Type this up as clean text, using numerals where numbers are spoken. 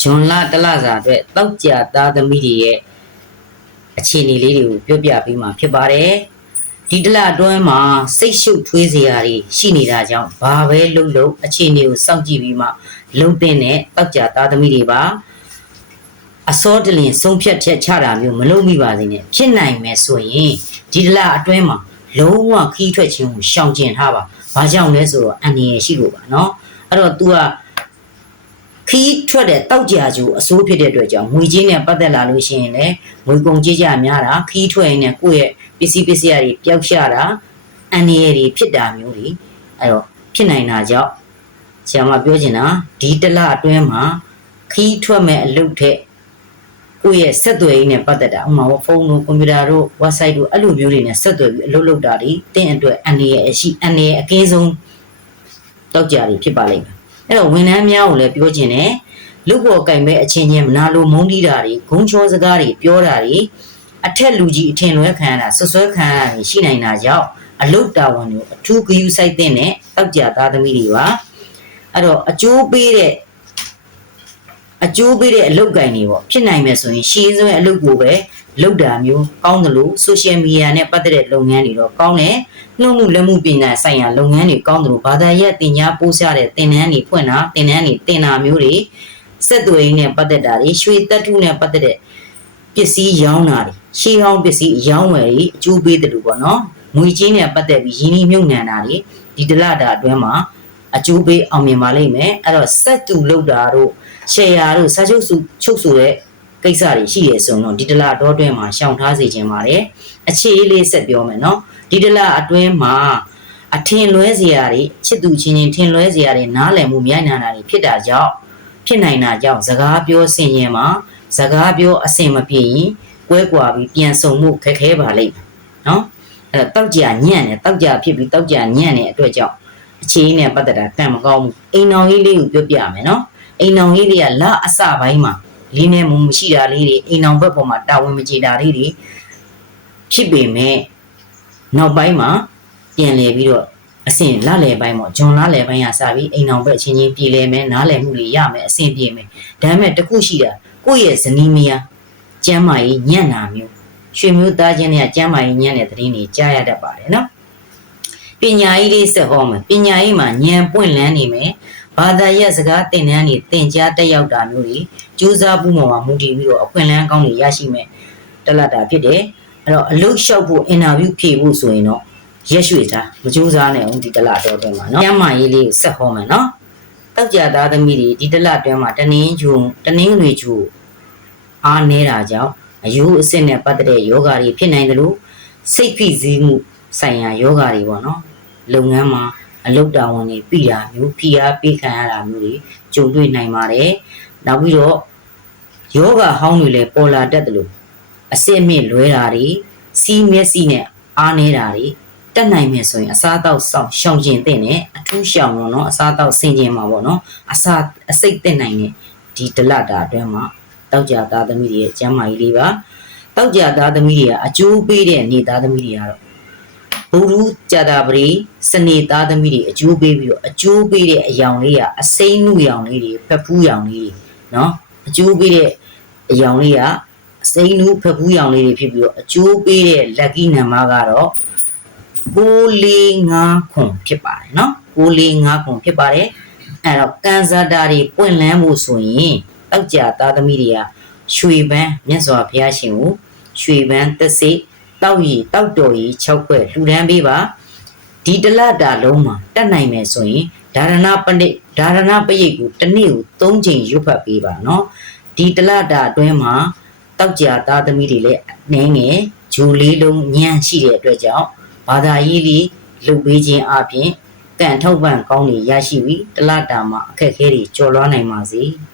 ဂျွန်လာတလစာအတွက်တောက်ကြသားသမီးတွေရဲ့အခြေအနေလေးတွေကိုပြောပြပေးမှာဖြစ်ပါတယ်ဒီတလအတွင်းမှာစိတ်ရှုပ်ထွေးစရာတွေရှိနေတာကြောင့်ဘာပဲလုပ်လို့အခြေအနေကိုစောင့်ကြည့်ပြီးမှလုံတဲ့နဲ့တောက်ကြသားသမီးတွေပါအစောတလင်ဆုံးဖြတ်ချက်ချတာမျိုးမလုပ်မိပါစေနဲ့ဖြစ်နိုင်မယ်ဆိုရင်ဒီတလအတွင်းမှာလုံးဝခီးထွက်ခြင်းကိုရှောင်ကျဉ်ထားပါဘာကြောင့်လဲဆိုတော့အန္တရာယ်ရှိလို့ပါเนาะအဲ့တော့ तू ကခီးထွက်တဲ့တောက်ကြကျူအစိုးဖြစ်တဲ့အတွက်ကြောင့်ငွေချင်းနဲ့ပတ်သက်လာလို့ရှိရင်လည်းငွေကုန်ကြေးကြများတာခီးထွက်ရင်လည်းကိုယ့်ရဲ့ပစ္စည်းတွေပျောက်ရှာတာအန္တရာယ်တွေဖြစ်တာမျိုးတွေအဲ့တော့ဖြစ်နိုင်တာကြောင့်ဆရာမပြောချင်တာဒီတလအတွင်းမှာခီးထွက်မဲ့အလုပ်ထက်ကိုယ့်ရဲ့ဆက်သွယ်ရေးနဲ့ပတ်သက်တာဥပမာဖုန်းတို့ကွန်ပျူတာတို့ website တို့အဲ့လိုမျိုးတွေနဲ့ဆက်သွယ်ပြီးအလုပ်လုပ်တာတွေတင်းအတွက်အန္တရာယ်အကင်းဆုံးတောက်ကြတွေဖြစ်ပါလိမ့်မယ်အဲ့တော့ဝန်ထမ်းများကိုလည်းပြောချင်တယ်လူပေါ်ကင်မဲ့အချင်းချင်းမနာလိုမုန်းတီးတာတွေဂုံချောစကားတွေပြောတာတွေအထက်လူကြီးအထင်လွဲခံရတာဆွဆွဲခံရတာရှိနိုင်တာကြောင့်အလုတ်တာဝန်ကိုအထူးဂရုစိုက်တဲ့နဲ့တောက်ကြသားသမီးတွေပါအဲ့တော့အကျိုးပေးတဲ့အလုတ်ကင်တွေပေါ့ဖြစ်နိုင်မယ်ဆိုရင်ရှေးစွဲအလုတ်ကိုပဲလုတ်တာမျိုးကောင်းတယ်လို့ social media နဲ့ပတ်သက်တဲ့လုပ်ငန်းတွေတော့ကောင်းတယ်နှုတ်မှုလက်မှုပညာဆိုင်ရာလုပ်ငန်းတွေကောင်းတယ်လို့ဘာသာရပ်တင် ्या ပို့ချတဲ့သင်တန်းတွေဖွင့်တာသင်တန်းတွေတင်တာမျိုးတွေဆက်သွယ်ရေးနဲ့ပတ်သက်တာတွေရွှေတတ္ထုနဲ့ပတ်သက်တဲ့ပစ္စည်းရောင်းတာတွေရှေးဟောင်းပစ္စည်းရောင်းဝယ်တွေအကျိုးပေးတယ်လို့ပေါ့နော်ငွေကြေးနဲ့ပတ်သက်ပြီးရင်းနှီးမြှုပ်နှံတာတွေဒီတလတာအတွင်းမှာအကျိုးပေးအောင်မြင်ပါလိမ့်မယ်အဲ့တော့ဆက်တူလုပ်တာတို့ရှယ်ယာတို့စာချုပ်ချုပ်ဆိုတဲ့ကိစ္စတွေရှိရဆိုတော့ဒီတလတော့အတွင်းမှာရှောင်ထားစေခြင်းပါတယ်အခြေအေးလေးဆက်ပြောမယ်နော်ဒီတလအတွင်းမှာအထင်လွဲစရာတွေချစ်သူချင်းချင်းထင်လွဲစရာတွေနားလည်မှုမြိုက်နာတာတွေဖြစ်တာကြောင့်ဖြစ်နိုင်တာကြောင့်စကားပြောဆင်ရင်မှာစကားပြောအဆင်မပြေရင်ကွဲကွာပြီးပြန်ဆုံမှုခက်ခဲပါလိမ့်မယ်နော်အဲ့တော့တောက်ကြညံ့တယ်တောက်ကြဖြစ်ပြီးတောက်ကြညံ့တဲ့အတွက်ကြောင့်အခြေအေးနဲ့ပတ်သက်တာကံမကောင်းဘူးအိမ်တော်ကြီးလေးကိုပြောပြမယ်နော်အိမ်တော်ကြီးလေးကလက်အစပိုင်းမှာလေးနဲ့မမရှိတာလေးတွေအိမ်အောင်ဘက်ပေါ်မှာတာဝန်မကျေတာလေးတွေဖြစ်ပေမဲ့နောက်ပိုင်းမှာပြန်လည်ပြီးတော့အဆင့်လလယ်ပိုင်းပေါ့ဂျွန်လလယ်ပိုင်းကစပြီးအိမ်အောင်ဘက်ချင်းချင်းပြည်လဲမယ်နားလည်မှုတွေရမယ်အဆင့်ပြေမယ်ဒါပေမဲ့တခုရှိတာကိုယ့်ရဲ့ဇနီးမယားကျမ်းမာရေးညံ့တာမျိုးရွှေမျိုးသားချင်းတွေကကျမ်းမာရေးညံ့တဲ့သတင်းတွေကြားရတတ်ပါတယ်နော်ပညာရေးလေးဆက်ဟောမယ်ပညာရေးမှာဉာဏ်ပွင့်လန်းနေမယ်ဘာသာရပ်စကားသင်တန်းတွေသင်ကြားတက်ရောက်တာမျိုးတွေကြိုးစားမှုမှာမူတည်ပြီးတော့အခွင့်အလမ်းကောင်းတွေရရှိမယ်တလတာဖြစ်တယ်အဲ့တော့အလုပ်လျှောက်ဖို့အင်တာဗျူးဖြေဖို့ဆိုရင်တော့ရက်ရွှေ့ထားမကြိုးစားနဲ့ဦးဒီတလတော့အတွင်းမှာနော်ကျမ်းမာရေးလေးကိုဆက်ဟောမယ်နော်တောက်ကြသားသမီးတွေဒီတလအတွင်းမှာတနင်္ဂနွေကျူအားနေတာကြောင့်အယူအဆင့်နဲ့ပတ်သက်တဲ့ယောဂါတွေဖြစ်နိုင်တယ်လို့စိတ်ဖိစီးမှုဆိုင်ရာယောဂါတွေပေါ့နော်လုပ်ငန်းမှာအလုတ်တာဝန်တွေပြည်တာမျိုးဖိအားပေးခံရတာမျိုးတွေကြုံတွေ့နိုင်ပါတယ်နောက်ပြီးတော့ယောဂဟောင်းတွေလည်းပေါ်လာတတ်တယ်လို့အစစ်အမြင့်လွဲတာတွေစီးမျက်စိနဲ့အားနေတာတွေတက်နိုင်မယ်ဆိုရင်အစားတောက်ဆောင်ရှောင်ကျင်တဲ့နဲ့အထူးရှောင်တော့เนาะအစားတောက်ဆင်ကျင်မှာပေါ့เนาะအစိတ်တက်နိုင်တဲ့ဒီတလတာအတွင်းမှာတောက်ကြသားသမီးတွေရဲ့ကျမ်းမာရေးလေးပါတောက်ကြသားသမီးတွေကအကျိုးပေးတဲ့နေသားသမီးတွေကတော့ဘုရုကြာတာပရိစနေသားသမီးတွေအကျိုးပေးပြီးတော့အကျိုးပေးတဲ့အယောင်လေးကအစိမ့်နှုရောင်လေးတွေဖက်ဖူးရောင်လေးတွေเนาะအကျိုးပေးတဲ့အယောင်လေးကအစိမ့်နှုဖက်ဖူးရောင်လေးတွေဖြစ်ပြီးတော့အကျိုးပေးတဲ့ lucky number ကတော့945ခွန်ဖြစ်ပါတယ်เนาะ945ခွန်ဖြစ်ပါတယ်အဲ့တော့ကန်ဇာတာတွေပွင့်လန်းဖို့ဆိုရင်တောက်ကြသားသမီးတွေကရွှေပန်းမြတ်စွာဘုရားရှင်ကိုရွှေပန်းသက်စိတောက်တော်ကြီး6ခွဲလှူဒန်းပေးပါဒီတလတာလုံးမှာတက်နိုင်မယ်ဆိုရင်ဒါရဏပရိတ်ကိုတစ်နေ့ကို3ချိန်ရွတ်ဖတ်ပေးပါเนาะဒီတလတာအတွင်းမှာတောက်ကြသားသမီးတွေလည်းနည်းငယ်ဂျိုလေးလုံးညံ့ရှိတဲ့အတွက်ကြောင့်ဘာသာရေးလေးလုပ်ပေးခြင်းအပြင်ကံထောက်ပံ့ကောင်းတွေရရှိပြီးတလတာမှာအခက်အခဲတွေကျော်လွှားနိုင်ပါစေ။